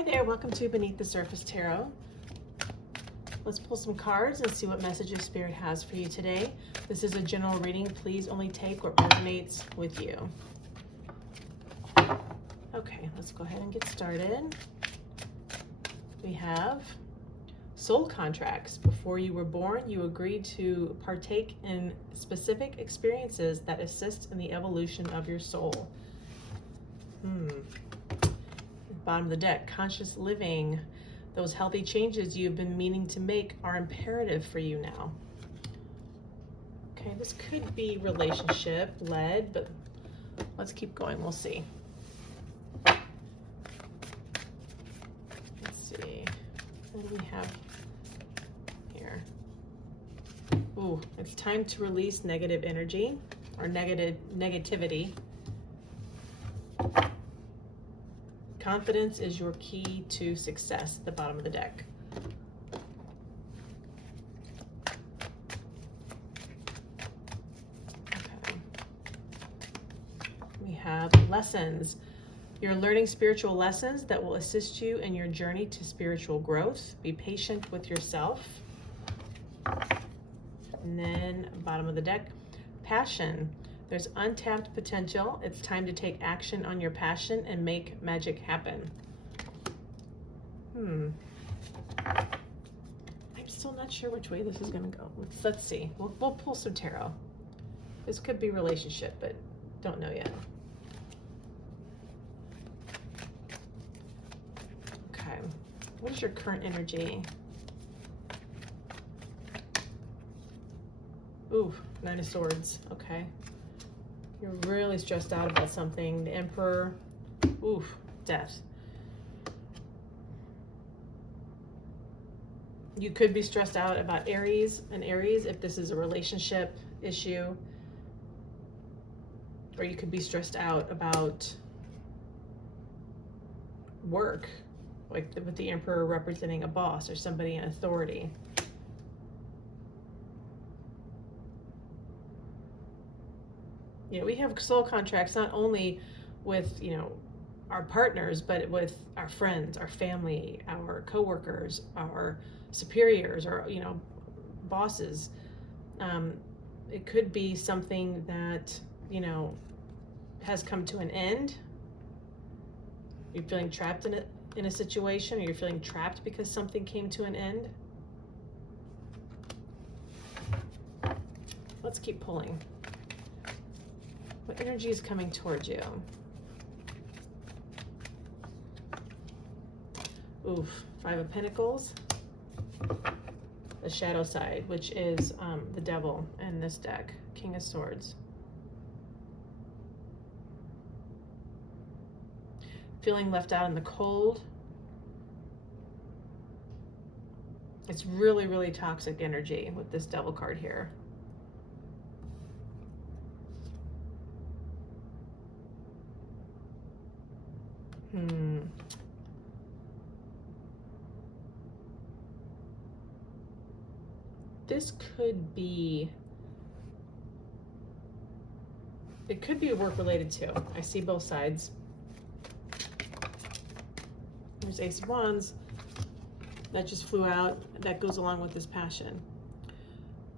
Hi there, welcome to Beneath the Surface Tarot. Let's pull some cards and see what messages Spirit has for you today. This is a general reading. Please only take what resonates with you. Okay, let's go ahead and get started. We have soul contracts. Before you were born, you agreed to partake in specific experiences that assist in the evolution of your soul. Bottom of the deck, conscious living. Those healthy changes you've been meaning to make are imperative for you now. Okay, this could be relationship led, but let's keep going. We'll see. Let's see. What do we have here? Ooh, it's time to release negative energy or negativity. Confidence is your key to success at the bottom of the deck. Okay. We have lessons. You're learning spiritual lessons that will assist you in your journey to spiritual growth. Be patient with yourself. And then bottom of the deck, passion. There's untapped potential. It's time to take action on your passion and make magic happen. I'm still not sure which way this is going to go. Let's see. We'll pull some tarot. This could be relationship, but don't know yet. Okay. What is your current energy? Ooh, Nine of Swords. Okay. You're really stressed out about something. The Emperor. Oof, death. You could be stressed out about Aries if this is a relationship issue. Or you could be stressed out about work, like with the Emperor representing a boss or somebody in authority. You know, we have soul contracts not only with, our partners, but with our friends, our family, our coworkers, our superiors, or, bosses. It could be something that, has come to an end. You're feeling trapped in a situation, or you're feeling trapped because something came to an end. Let's keep pulling. What energy is coming towards you? Oof, Five of Pentacles. The shadow side, which is the devil in this deck. King of Swords. Feeling left out in the cold. It's really, really toxic energy with this devil card here. This could be, it could be work related too. I see both sides. There's Ace of Wands that just flew out. That goes along with this passion.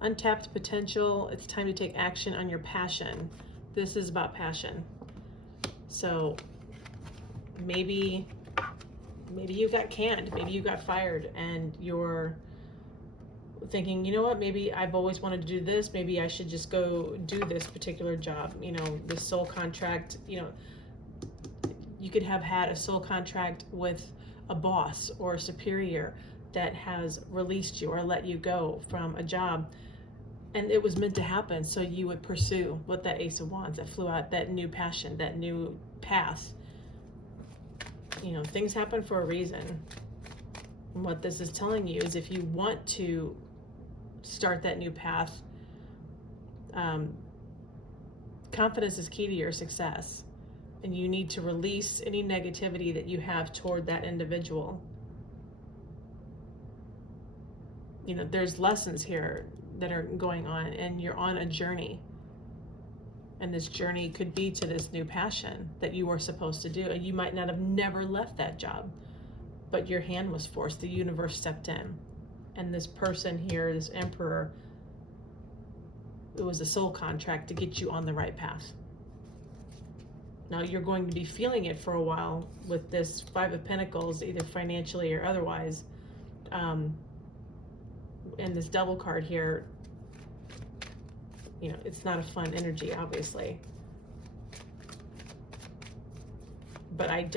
Untapped potential. It's time to take action on your passion. This is about passion. So maybe you got canned, maybe you got fired, and you're thinking, you know what, maybe I've always wanted to do this, maybe I should just go do this particular job. This soul contract, you could have had a soul contract with a boss or a superior that has released you or let you go from a job, and it was meant to happen, so you would pursue what that Ace of Wands that flew out, that new passion, that new path. Things happen for a reason. And what this is telling you is if you want to start that new path, confidence is key to your success. And you need to release any negativity that you have toward that individual. There's lessons here that are going on, and you're on a journey. And this journey could be to this new passion that you were supposed to do. And you might not have never left that job. but your hand was forced. The universe stepped in. And this person here, this Emperor, it was a soul contract to get you on the right path. Now you're going to be feeling it for a while with this Five of Pentacles, either financially or otherwise. And this Devil card here, you know, it's not a fun energy, obviously. But I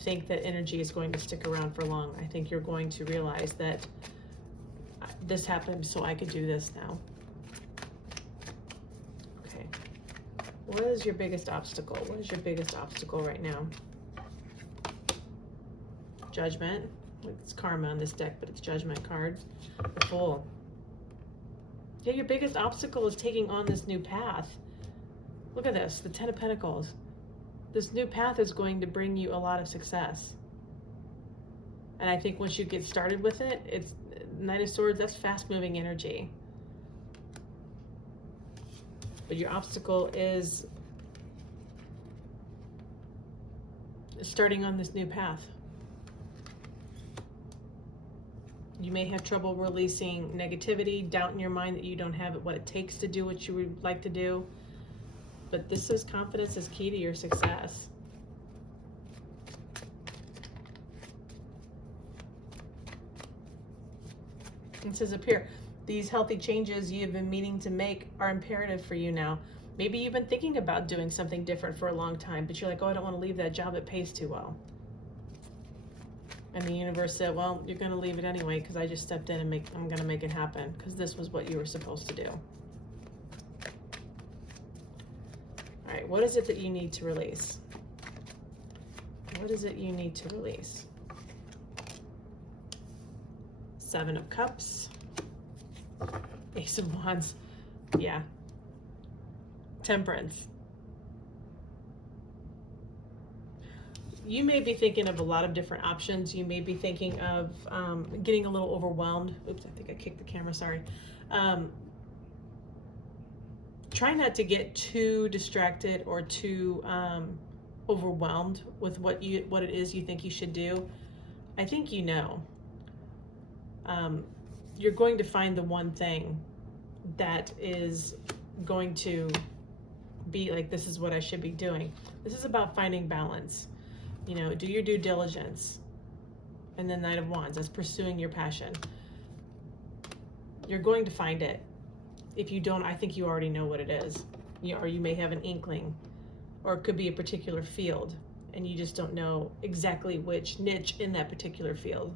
think that energy is going to stick around for long. I think you're going to realize that this happened so I could do this now. Okay. What is your biggest obstacle? What is your biggest obstacle right now? Judgment. It's karma on this deck, but it's Judgment card. The Fool. Yeah, your biggest obstacle is taking on this new path. Look at this, the Ten of Pentacles. This new path is going to bring you a lot of success. And I think once you get started with it, it's Knight of Swords, that's fast-moving energy. But your obstacle is starting on this new path. You may have trouble releasing negativity, doubt in your mind that you don't have what it takes to do what you would like to do. But this is confidence is key to your success. It says up here, these healthy changes you have been meaning to make are imperative for you now. Maybe you've been thinking about doing something different for a long time, but you're like, oh, I don't want to leave that job that pays too well. And the universe said, well, you're going to leave it anyway because I just stepped in and I'm going to make it happen because this was what you were supposed to do. All right, what is it that you need to release? What is it you need to release? Seven of Cups. Ace of Wands. Yeah. Temperance. You may be thinking of a lot of different options. You may be thinking of getting a little overwhelmed. Oops, I think I kicked the camera, sorry. Try not to get too distracted or too overwhelmed with what it is you think you should do. I think you know. You're going to find the one thing that is going to be like, this is what I should be doing. This is about finding balance. You know, do your due diligence. And then Knight of Wands, that's pursuing your passion. You're going to find it. If you don't, I think you already know what it is. Or you may have an inkling. Or it could be a particular field, and you just don't know exactly which niche in that particular field.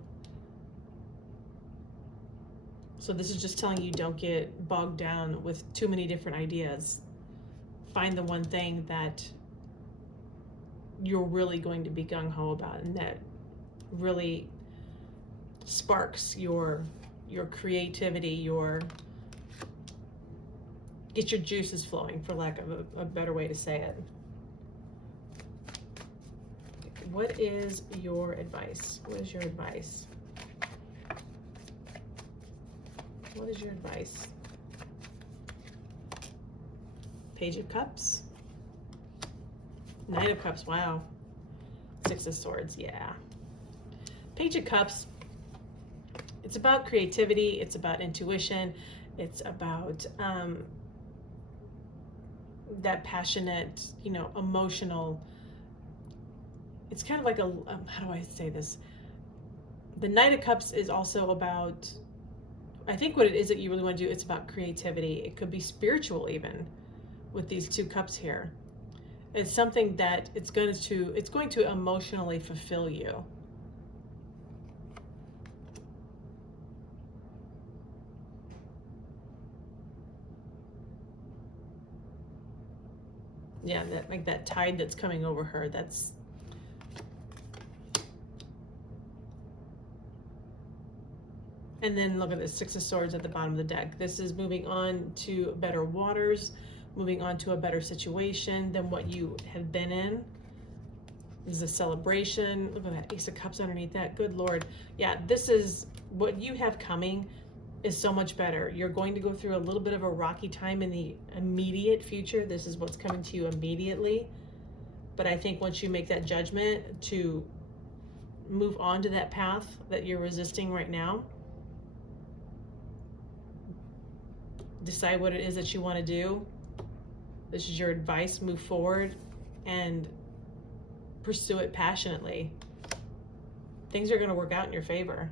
So this is just telling you, don't get bogged down with too many different ideas. Find the one thing that you're really going to be gung-ho about, and that really sparks your creativity, get your juices flowing, for lack of a better way to say it. What is your advice? What is your advice? What is your advice? Page of Cups. Knight of Cups, wow. Six of Swords, yeah. Page of Cups, it's about creativity, it's about intuition, it's about that passionate, you know, emotional, it's kind of like a, how do I say this? The Knight of Cups is also about, I think what it is that you really want to do, it's about creativity. It could be spiritual even with these two cups here. It's something that it's going to emotionally fulfill you. Yeah, that, like that tide that's coming over her, that's, and then look at this Six of Swords at the bottom of the deck. This is moving on to better waters, moving on to a better situation than what you have been in. This is a celebration. Look at that Ace of Cups underneath that. Good Lord. Yeah, this is what you have coming is so much better. You're going to go through a little bit of a rocky time in the immediate future. This is what's coming to you immediately. But I think once you make that judgment to move on to that path that you're resisting right now. Decide what it is that you want to do. This is your advice. Move forward and pursue it passionately. Things are going to work out in your favor.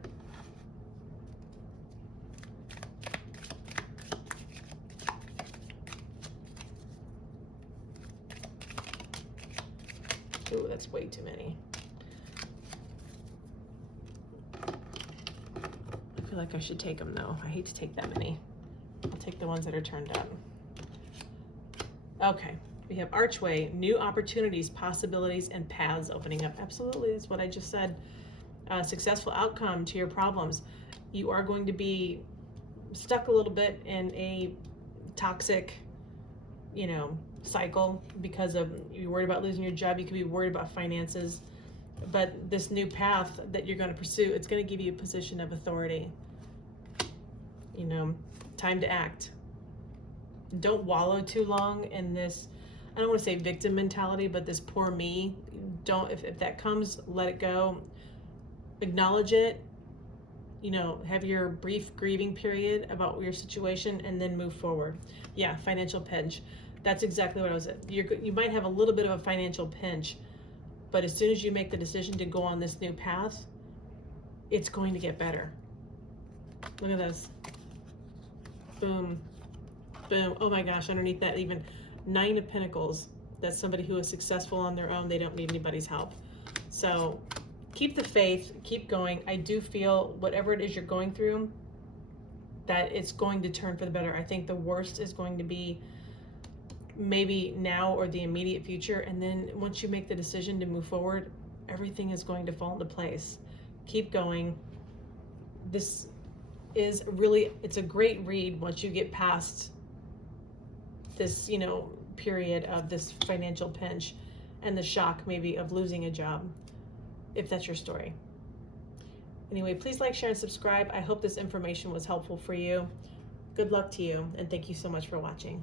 Ooh, that's way too many. I feel like I should take them though. I hate to take that many. I'll take the ones that are turned up. Okay, we have archway, new opportunities, possibilities, and paths opening up. Absolutely, that's what I just said. Successful outcome to your problems. You are going to be stuck a little bit in a toxic, cycle because of you're worried about losing your job. You could be worried about finances, but this new path that you're going to pursue, it's going to give you a position of authority. Time to act. Don't wallow too long in this, I don't want to say victim mentality, but this poor me. If that comes, let it go. Acknowledge it, have your brief grieving period about your situation and then move forward. Yeah, financial pinch. That's exactly what I was at. You might have a little bit of a financial pinch, but as soon as you make the decision to go on this new path, it's going to get better. Look at this. Boom. Boom. Oh my gosh, underneath that even 9 of Pentacles. That's somebody who is successful on their own. They don't need anybody's help. So keep the faith, keep going. I do feel whatever it is you're going through, that it's going to turn for the better. I think the worst is going to be maybe now or the immediate future. And then once you make the decision to move forward, everything is going to fall into place. Keep going. This is really, it's a great read once you get past this, period of this financial pinch and the shock maybe of losing a job, if that's your story. Anyway, please like, share, and subscribe. I hope this information was helpful for you. Good luck to you, and thank you so much for watching.